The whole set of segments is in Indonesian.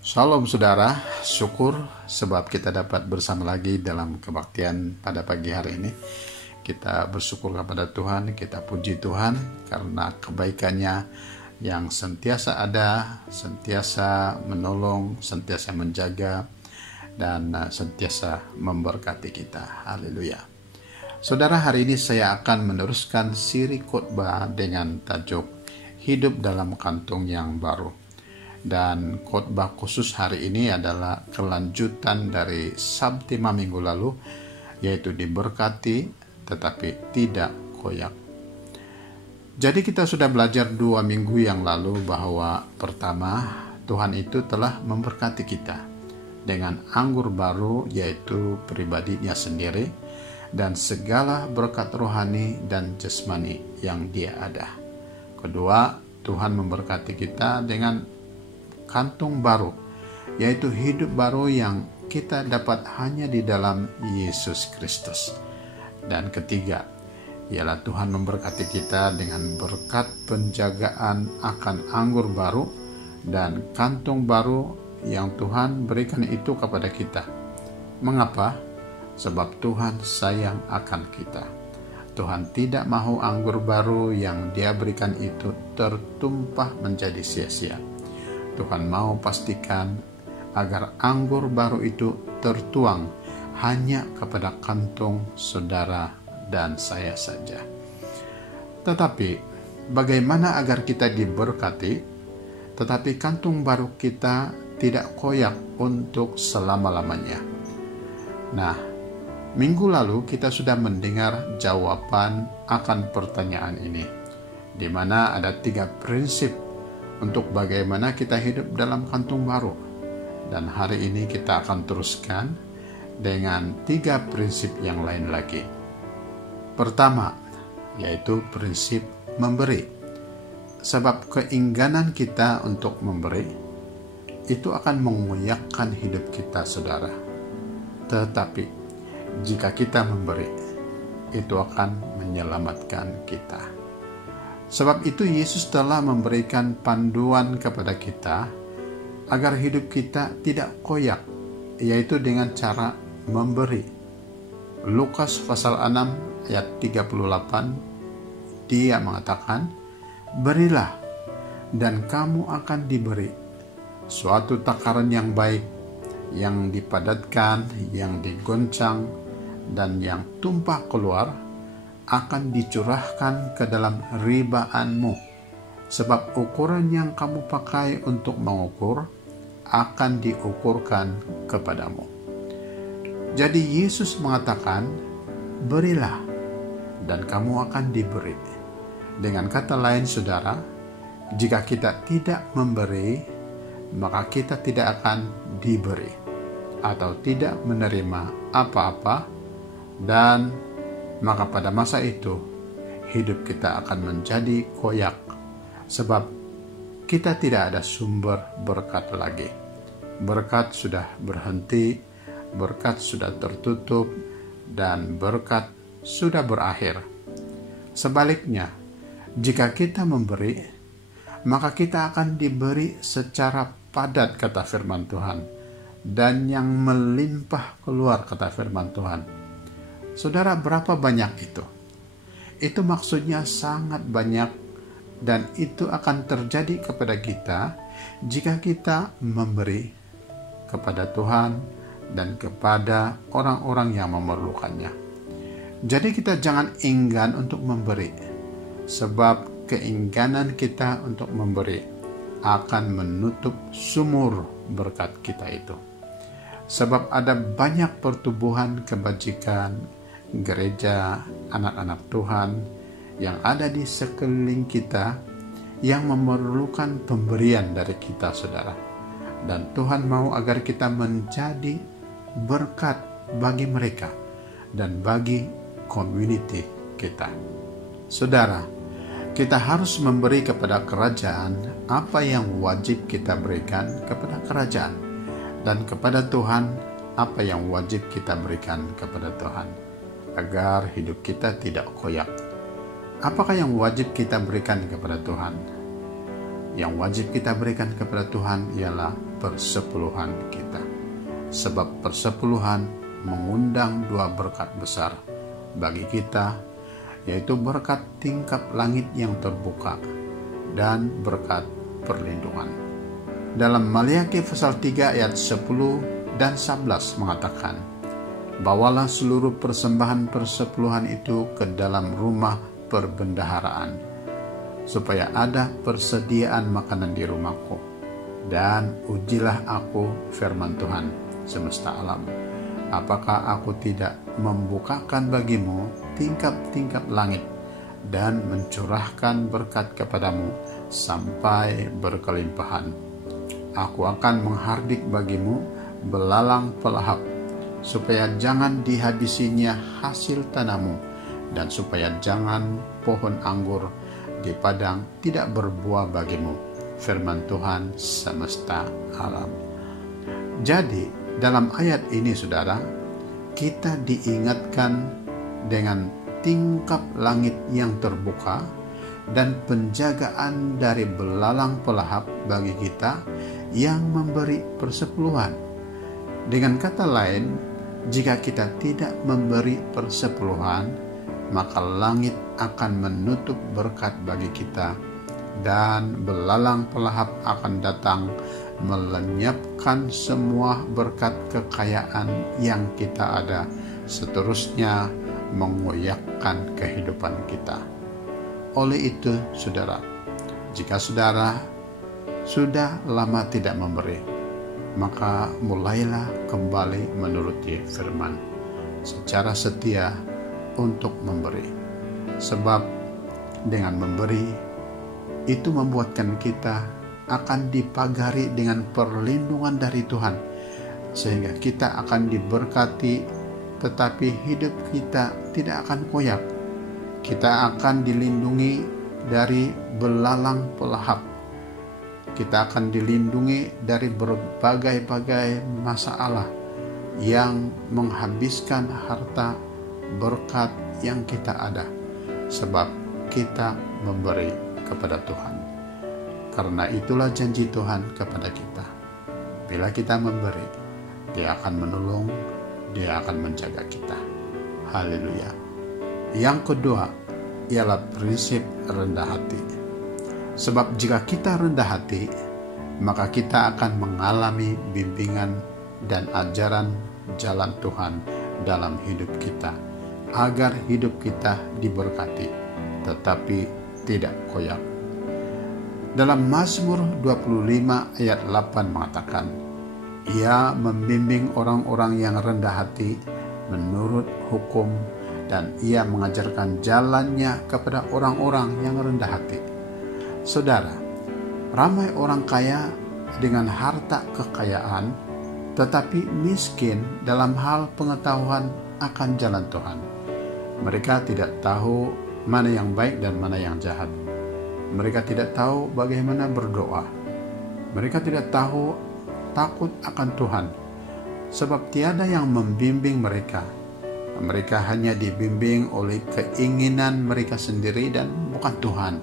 Shalom saudara, syukur sebab kita dapat bersama lagi dalam kebaktian pada pagi hari ini. Kita bersyukur kepada Tuhan, kita puji Tuhan karena kebaikannya yang sentiasa ada, sentiasa menolong, sentiasa menjaga, dan sentiasa memberkati kita. Haleluya. Saudara, hari ini saya akan meneruskan siri khotbah dengan tajuk Hidup dalam Kantung yang Baru. Dan khotbah khusus hari ini adalah kelanjutan dari Sabtima minggu lalu, yaitu diberkati tetapi tidak koyak. Jadi kita sudah belajar 2 minggu yang lalu bahwa pertama, Tuhan itu telah memberkati kita dengan anggur baru, yaitu pribadinya sendiri dan segala berkat rohani dan jasmani yang Dia ada. Kedua, Tuhan memberkati kita dengan kantung baru, yaitu hidup baru yang kita dapat hanya di dalam Yesus Kristus. Dan ketiga, ialah Tuhan memberkati kita dengan berkat penjagaan akan anggur baru dan kantung baru yang Tuhan berikan itu kepada kita. Mengapa? Sebab Tuhan sayang akan kita. Tuhan tidak mau anggur baru yang Dia berikan itu tertumpah menjadi sia-sia. Tuhan mau pastikan agar anggur baru itu tertuang hanya kepada kantung saudara dan saya saja. Tetapi bagaimana agar kita diberkati, tetapi kantung baru kita tidak koyak untuk selama-lamanya? Nah, minggu lalu kita sudah mendengar jawaban akan pertanyaan ini, di mana ada 3 prinsip untuk bagaimana kita hidup dalam kantung baru. Dan hari ini kita akan teruskan dengan 3 prinsip yang lain lagi. Pertama, yaitu prinsip memberi. Sebab keengganan kita untuk memberi, itu akan mengoyakkan hidup kita, saudara. Tetapi, jika kita memberi, itu akan menyelamatkan kita. Sebab itu Yesus telah memberikan panduan kepada kita agar hidup kita tidak koyak, yaitu dengan cara memberi. Lukas pasal 6 ayat 38, Dia mengatakan, "Berilah dan kamu akan diberi suatu takaran yang baik, yang dipadatkan, yang digoncang, dan yang tumpah keluar, akan dicurahkan ke dalam ribaanmu, sebab ukuran yang kamu pakai untuk mengukur akan diukurkan kepadamu." Jadi Yesus mengatakan, berilah dan kamu akan diberi. Dengan kata lain, saudara, jika kita tidak memberi, maka kita tidak akan diberi atau tidak menerima apa-apa, dan maka pada masa itu hidup kita akan menjadi koyak, sebab kita tidak ada sumber berkat lagi. Berkat sudah berhenti, berkat sudah tertutup, dan berkat sudah berakhir. Sebaliknya, jika kita memberi, maka kita akan diberi secara padat, kata firman Tuhan, dan yang melimpah keluar, kata firman Tuhan. Saudara, berapa banyak itu? Itu maksudnya sangat banyak, dan itu akan terjadi kepada kita jika kita memberi kepada Tuhan dan kepada orang-orang yang memerlukannya. Jadi kita jangan enggan untuk memberi, sebab keengganan kita untuk memberi akan menutup sumur berkat kita itu. Sebab ada banyak pertumbuhan kebajikan, gereja, anak-anak Tuhan yang ada di sekeliling kita yang memerlukan pemberian dari kita, saudara. Dan Tuhan mau agar kita menjadi berkat bagi mereka dan bagi community kita. Saudara, kita harus memberi kepada kerajaan apa yang wajib kita berikan kepada kerajaan, dan kepada Tuhan apa yang wajib kita berikan kepada Tuhan, agar hidup kita tidak koyak. Apakah yang wajib kita berikan kepada Tuhan? Yang wajib kita berikan kepada Tuhan ialah persepuluhan kita. Sebab persepuluhan mengundang dua berkat besar bagi kita, yaitu berkat tingkap langit yang terbuka dan berkat perlindungan. Dalam Maliaki pasal 3 ayat 10 dan 11 mengatakan, bawalah seluruh persembahan persepuluhan itu ke dalam rumah perbendaharaan, supaya ada persediaan makanan di rumahku, dan ujilah aku, firman Tuhan semesta alam, apakah aku tidak membukakan bagimu tingkap-tingkap langit dan mencurahkan berkat kepadamu sampai berkelimpahan. Aku akan menghardik bagimu belalang pelahap, supaya jangan dihabisinya hasil tanahmu, dan supaya jangan pohon anggur di padang tidak berbuah bagimu, firman Tuhan semesta alam. Jadi dalam ayat ini saudara, kita diingatkan dengan tingkap langit yang terbuka dan penjagaan dari belalang pelahap bagi kita yang memberi persepuluhan. Dengan kata lain, jika kita tidak memberi persepuluhan, maka langit akan menutup berkat bagi kita, dan belalang pelahap akan datang melenyapkan semua berkat kekayaan yang kita ada, seterusnya mengoyakkan kehidupan kita. Oleh itu, saudara, jika saudara sudah lama tidak memberi, maka mulailah kembali menuruti firman secara setia untuk memberi. Sebab dengan memberi itu membuatkan kita akan dipagari dengan perlindungan dari Tuhan, sehingga kita akan diberkati, tetapi hidup kita tidak akan koyak. Kita akan dilindungi dari belalang pelahap. Kita akan dilindungi dari berbagai-bagai masalah yang menghabiskan harta berkat yang kita ada, sebab kita memberi kepada Tuhan. Karena itulah janji Tuhan kepada kita. Bila kita memberi, Dia akan menolong, Dia akan menjaga kita. Haleluya. Yang kedua ialah prinsip rendah hati. Sebab jika kita rendah hati, maka kita akan mengalami bimbingan dan ajaran jalan Tuhan dalam hidup kita, agar hidup kita diberkati, tetapi tidak koyak. Dalam Mazmur 25 ayat 8 mengatakan, Ia membimbing orang-orang yang rendah hati menurut hukum, dan Ia mengajarkan jalannya kepada orang-orang yang rendah hati. Saudara, ramai orang kaya dengan harta kekayaan, tetapi miskin dalam hal pengetahuan akan jalan Tuhan. Mereka tidak tahu mana yang baik dan mana yang jahat. Mereka tidak tahu bagaimana berdoa. Mereka tidak tahu takut akan Tuhan, sebab tiada yang membimbing mereka. Mereka hanya dibimbing oleh keinginan mereka sendiri dan bukan Tuhan.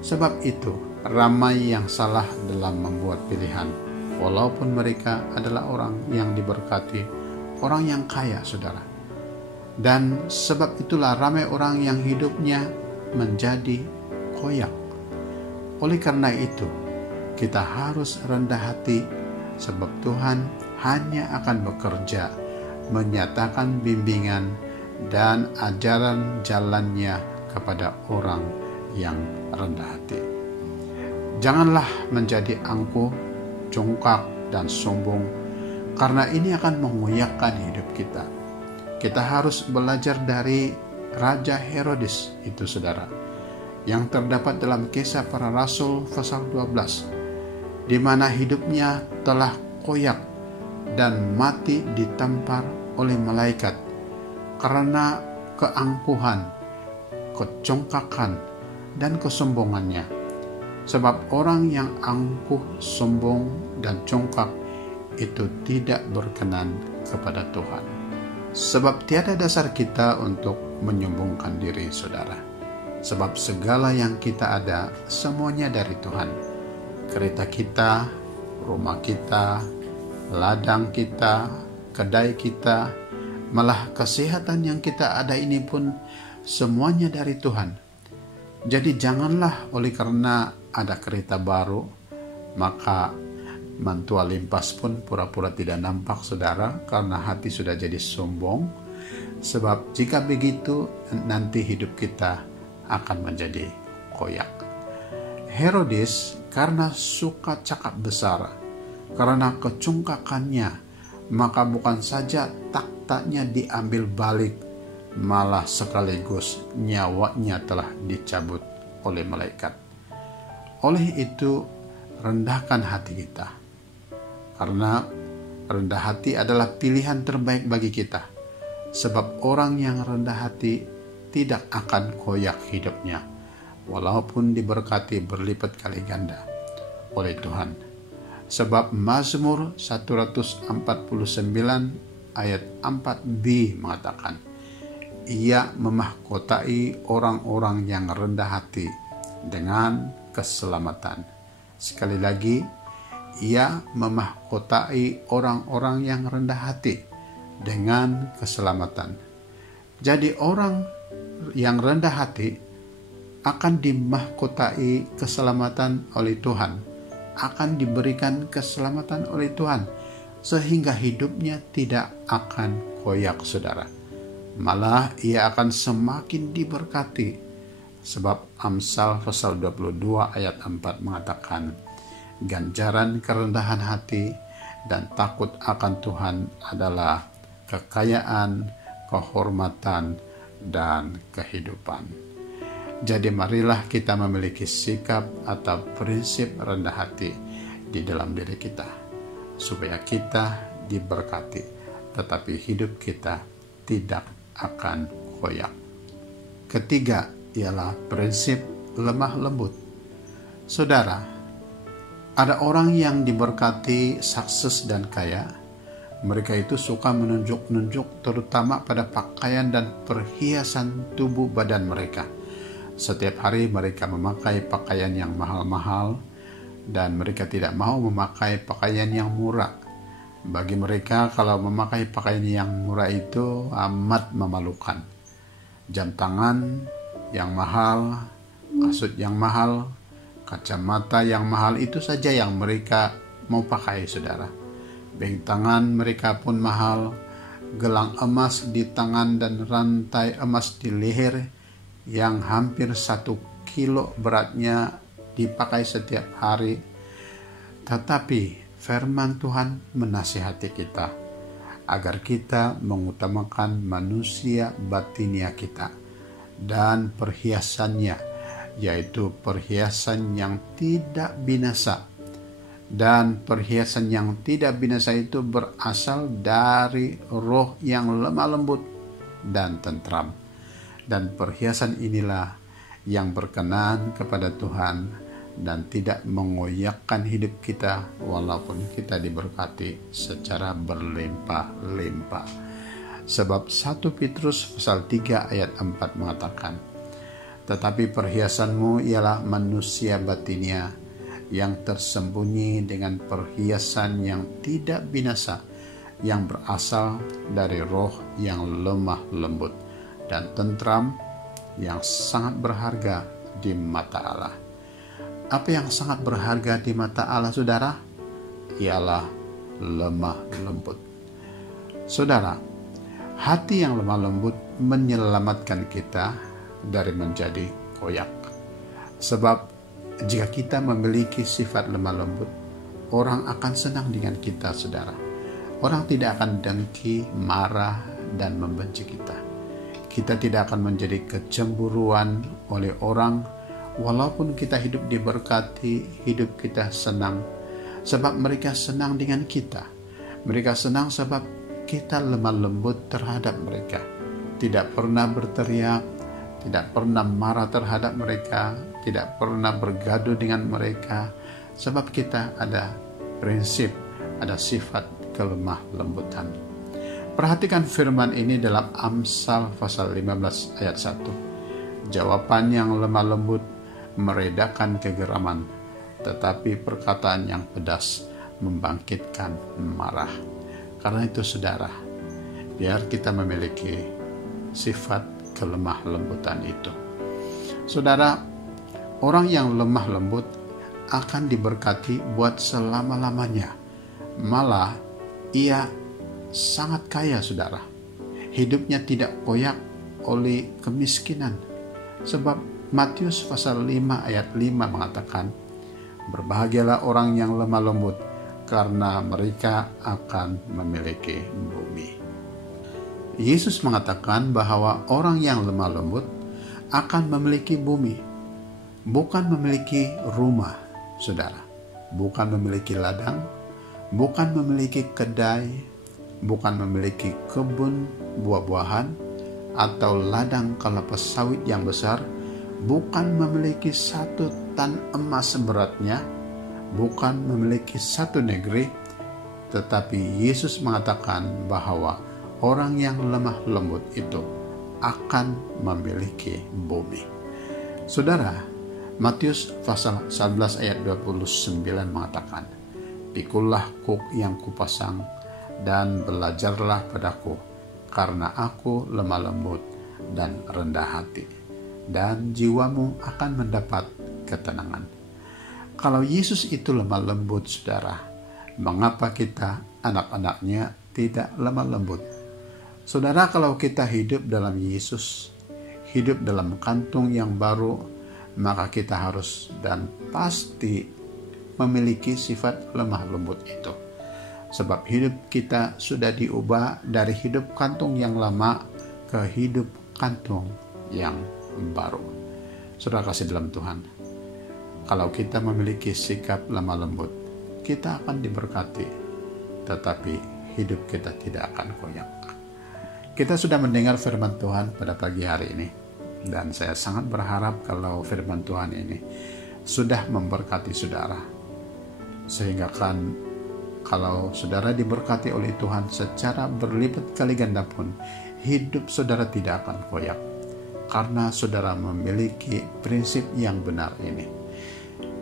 Sebab itu, ramai yang salah dalam membuat pilihan, walaupun mereka adalah orang yang diberkati, orang yang kaya, saudara. Dan sebab itulah ramai orang yang hidupnya menjadi koyak. Oleh karena itu, kita harus rendah hati, sebab Tuhan hanya akan bekerja menyatakan bimbingan dan ajaran jalannya kepada orang yang rendah hati. Janganlah menjadi angkuh, congkak, dan sombong, karena ini akan mengoyakkan hidup kita. Kita harus belajar dari Raja Herodes itu, saudara, yang terdapat dalam Kisah Para Rasul pasal 12, di mana hidupnya telah koyak dan mati ditampar oleh malaikat karena keangkuhan, kecongkakan, dan kesombongannya. Sebab orang yang angkuh, sombong, dan congkak itu tidak berkenan kepada Tuhan. Sebab tiada dasar kita untuk menyombongkan diri, saudara. Sebab segala yang kita ada semuanya dari Tuhan. Kereta kita, rumah kita, ladang kita, kedai kita, malah kesehatan yang kita ada ini pun semuanya dari Tuhan. Jadi janganlah oleh karena ada kereta baru, maka mantua limpas pun pura-pura tidak nampak, saudara, karena hati sudah jadi sombong. Sebab jika begitu, nanti hidup kita akan menjadi koyak. Herodes karena suka cakap besar, karena kecongkakannya, maka bukan saja taktanya diambil balik, malah sekaligus nyawanya telah dicabut oleh malaikat. Oleh itu, rendahkan hati kita, karena rendah hati adalah pilihan terbaik bagi kita. Sebab orang yang rendah hati tidak akan koyak hidupnya, walaupun diberkati berlipat kali ganda oleh Tuhan. Sebab Mazmur 149 ayat 4b mengatakan, Ia memahkotai orang-orang yang rendah hati dengan keselamatan. Sekali lagi, Ia memahkotai orang-orang yang rendah hati dengan keselamatan. Jadi orang yang rendah hati akan dimahkotai keselamatan oleh Tuhan, akan diberikan keselamatan oleh Tuhan, sehingga hidupnya tidak akan koyak, saudara. Malah ia akan semakin diberkati. Sebab Amsal pasal 22 ayat 4 mengatakan, ganjaran kerendahan hati dan takut akan Tuhan adalah kekayaan, kehormatan, dan kehidupan. Jadi marilah kita memiliki sikap atau prinsip rendah hati di dalam diri kita, supaya kita diberkati, tetapi hidup kita tidak akan koyak. Ketiga ialah prinsip lemah lembut. Saudara, ada orang yang diberkati, sukses dan kaya. Mereka itu suka menunjuk-nunjuk terutama pada pakaian dan perhiasan tubuh badan mereka. Setiap hari mereka memakai pakaian yang mahal-mahal dan mereka tidak mau memakai pakaian yang murah. Bagi mereka, kalau memakai pakaian yang murah itu amat memalukan. Jam tangan yang mahal, kasut yang mahal, kacamata yang mahal, itu saja yang mereka mau pakai, saudara. Bank tangan mereka pun mahal, gelang emas di tangan dan rantai emas di leher yang hampir 1 kilo beratnya dipakai setiap hari. Tetapi firman Tuhan menasihati kita agar kita mengutamakan manusia batinia kita dan perhiasannya, yaitu perhiasan yang tidak binasa. Dan perhiasan yang tidak binasa itu berasal dari roh yang lemah lembut dan tentram. Dan perhiasan inilah yang berkenan kepada Tuhan dan tidak mengoyakkan hidup kita walaupun kita diberkati secara berlimpah-limpah. Sebab 1 Petrus pasal 3 ayat 4 mengatakan, tetapi perhiasanmu ialah manusia batinia yang tersembunyi dengan perhiasan yang tidak binasa, yang berasal dari roh yang lemah lembut dan tentram, yang sangat berharga di mata Allah. Apa yang sangat berharga di mata Allah, saudara? Ialah lemah lembut. Saudara, hati yang lemah lembut menyelamatkan kita dari menjadi koyak. Sebab jika kita memiliki sifat lemah lembut, orang akan senang dengan kita, saudara. Orang tidak akan dengki, marah, dan membenci kita. Kita tidak akan menjadi kecemburuan oleh orang, walaupun kita hidup diberkati, hidup kita senang. Sebab mereka senang dengan kita. Mereka senang sebab kita lemah lembut terhadap mereka. Tidak pernah berteriak, tidak pernah marah terhadap mereka, tidak pernah bergaduh dengan mereka. Sebab kita ada prinsip, ada sifat kelemah lembutan. Perhatikan firman ini dalam Amsal pasal 15 ayat 1. Jawaban yang lemah lembut meredakan kegeraman, tetapi perkataan yang pedas membangkitkan marah. Karena itu saudara, biar kita memiliki sifat kelemah lembutan itu. Saudara, orang yang lemah lembut akan diberkati buat selama-lamanya. Malah ia sangat kaya, saudara. Hidupnya tidak koyak oleh kemiskinan. Sebab Matius pasal 5 ayat 5 mengatakan, berbahagialah orang yang lemah lembut, karena mereka akan memiliki bumi. Yesus mengatakan bahwa orang yang lemah lembut akan memiliki bumi, bukan memiliki rumah, saudara, bukan memiliki ladang, bukan memiliki kedai, bukan memiliki kebun buah-buahan atau ladang kelapa sawit yang besar, bukan memiliki satu tan emas seberatnya, bukan memiliki satu negeri. Tetapi Yesus mengatakan bahwa orang yang lemah lembut itu akan memiliki bumi. Saudara, Matius pasal 11 ayat 29 mengatakan, "Pikulah kuk yang kupasang dan belajarlah padaku, karena aku lemah lembut dan rendah hati, dan jiwamu akan mendapat ketenangan." Kalau Yesus itu lemah lembut, saudara, mengapa kita anak-anaknya tidak lemah lembut? Saudara, kalau kita hidup dalam Yesus, hidup dalam kantung yang baru, maka kita harus dan pasti memiliki sifat lemah lembut itu. Sebab hidup kita sudah diubah dari hidup kantung yang lama ke hidup kantung yang baru. Saudara kasih dalam Tuhan, kalau kita memiliki sikap lemah lembut, kita akan diberkati, tetapi hidup kita tidak akan koyak. Kita sudah mendengar firman Tuhan pada pagi hari ini, dan saya sangat berharap kalau firman Tuhan ini sudah memberkati saudara, sehingga kan kalau saudara diberkati oleh Tuhan secara berlipat kali ganda pun, hidup saudara tidak akan koyak, karena saudara memiliki prinsip yang benar ini.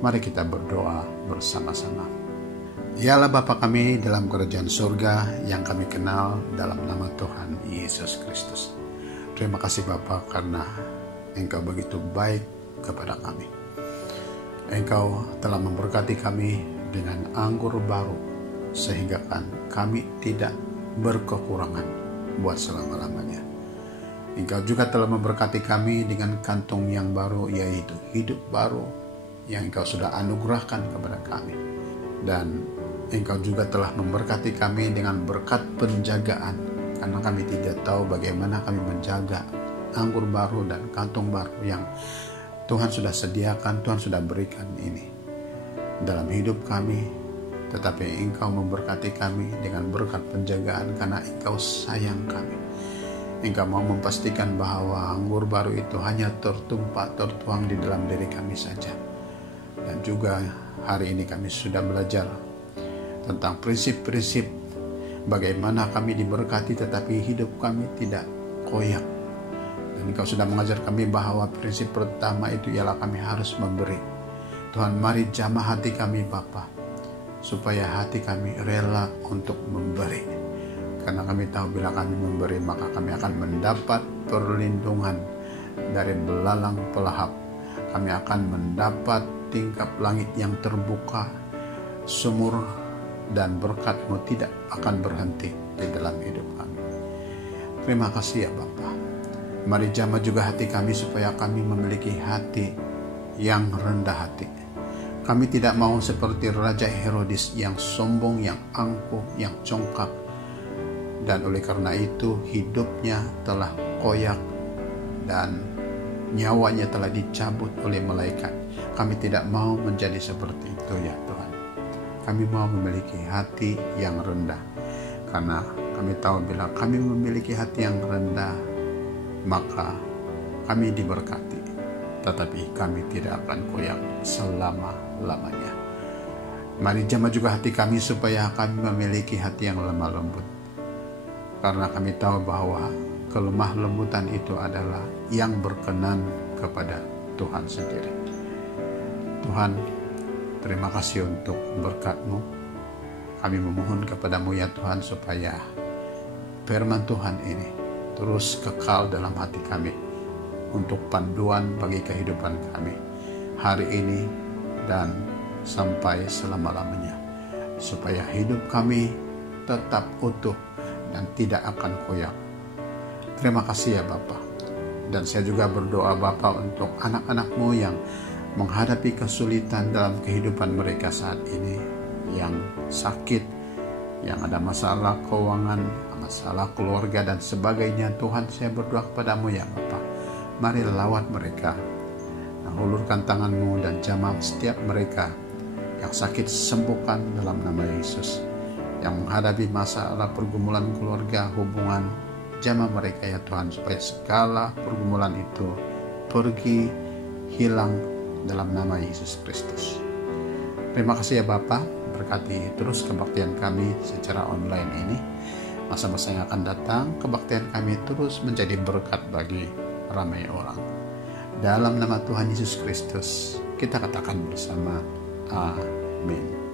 Mari kita berdoa bersama-sama. Ya Allah Bapa kami dalam kerajaan surga yang kami kenal dalam nama Tuhan Yesus Kristus. Terima kasih Bapa, karena Engkau begitu baik kepada kami. Engkau telah memberkati kami dengan anggur baru, sehingga kan kami tidak berkekurangan buat selama-lamanya. Engkau juga telah memberkati kami dengan kantung yang baru, yaitu hidup baru yang Engkau sudah anugerahkan kepada kami. Dan Engkau juga telah memberkati kami dengan berkat penjagaan, karena kami tidak tahu bagaimana kami menjaga anggur baru dan kantung baru yang Tuhan sudah sediakan, Tuhan sudah berikan ini dalam hidup kami. Tetapi Engkau memberkati kami dengan berkat penjagaan, karena Engkau sayang kami. Engkau mau memastikan bahwa anggur baru itu hanya tertuang di dalam diri kami saja. Dan juga hari ini kami sudah belajar tentang prinsip-prinsip bagaimana kami diberkati tetapi hidup kami tidak koyak. Dan Engkau sudah mengajar kami bahwa prinsip pertama itu ialah kami harus memberi. Tuhan, mari jamah hati kami Bapa, supaya hati kami rela untuk memberi. Karena kami tahu bila kami memberi, maka kami akan mendapat perlindungan dari belalang pelahap. Kami akan mendapat tingkap langit yang terbuka, sumur dan berkat-Mu tidak akan berhenti di dalam hidup kami. Terima kasih ya Bapa. Mari jamah juga hati kami supaya kami memiliki hati yang rendah hati. Kami tidak mau seperti Raja Herodes yang sombong, yang angkuh, yang congkak. Dan oleh karena itu hidupnya telah koyak dan nyawanya telah dicabut oleh malaikat. Kami tidak mau menjadi seperti itu ya Tuhan. Kami mau memiliki hati yang rendah, karena kami tahu bila kami memiliki hati yang rendah, maka kami diberkati, tetapi kami tidak akan koyak selama-lamanya. Mari jamah juga hati kami supaya kami memiliki hati yang lemah lembut, karena kami tahu bahwa kelemah lembutan itu adalah yang berkenan kepada Tuhan sendiri. Tuhan, terima kasih untuk berkat-Mu. Kami memohon kepadamu ya Tuhan, supaya firman Tuhan ini terus kekal dalam hati kami, untuk panduan bagi kehidupan kami hari ini dan sampai selama-lamanya, supaya hidup kami tetap utuh dan tidak akan koyak. Terima kasih ya Bapa. Dan saya juga berdoa Bapa untuk anak-anak-Mu yang menghadapi kesulitan dalam kehidupan mereka saat ini, yang sakit, yang ada masalah keuangan, masalah keluarga dan sebagainya. Tuhan, saya berdoa kepadamu ya Bapa, mari lawat mereka, hulurkan tangan-Mu dan jamah setiap mereka yang sakit, sembuhkan dalam nama Yesus. Yang menghadapi masalah pergumulan keluarga, hubungan, jamah mereka ya Tuhan, supaya segala pergumulan itu pergi, hilang dalam nama Yesus Kristus. Terima kasih ya Bapa, berkati terus kebaktian kami secara online ini. Masa-masa yang akan datang, kebaktian kami terus menjadi berkat bagi ramai orang. Dalam nama Tuhan Yesus Kristus, kita katakan bersama, amin.